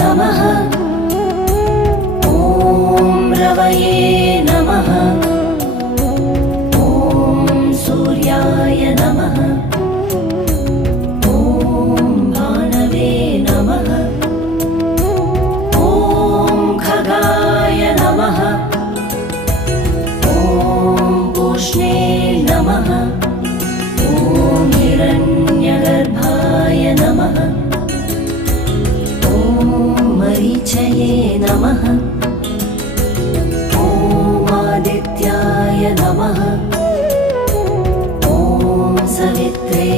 नमः। ॐ रवये नमः। ॐ सूर्याय नमः। ॐ भानवे नमः। ॐ खगाय नमः। ॐ पूष्णे नमः। ॐ हिरण्यगर्भाय नमः। ॐ मरीचये नमः। ॐ आदित्याय नमः। ॐ सवित्रे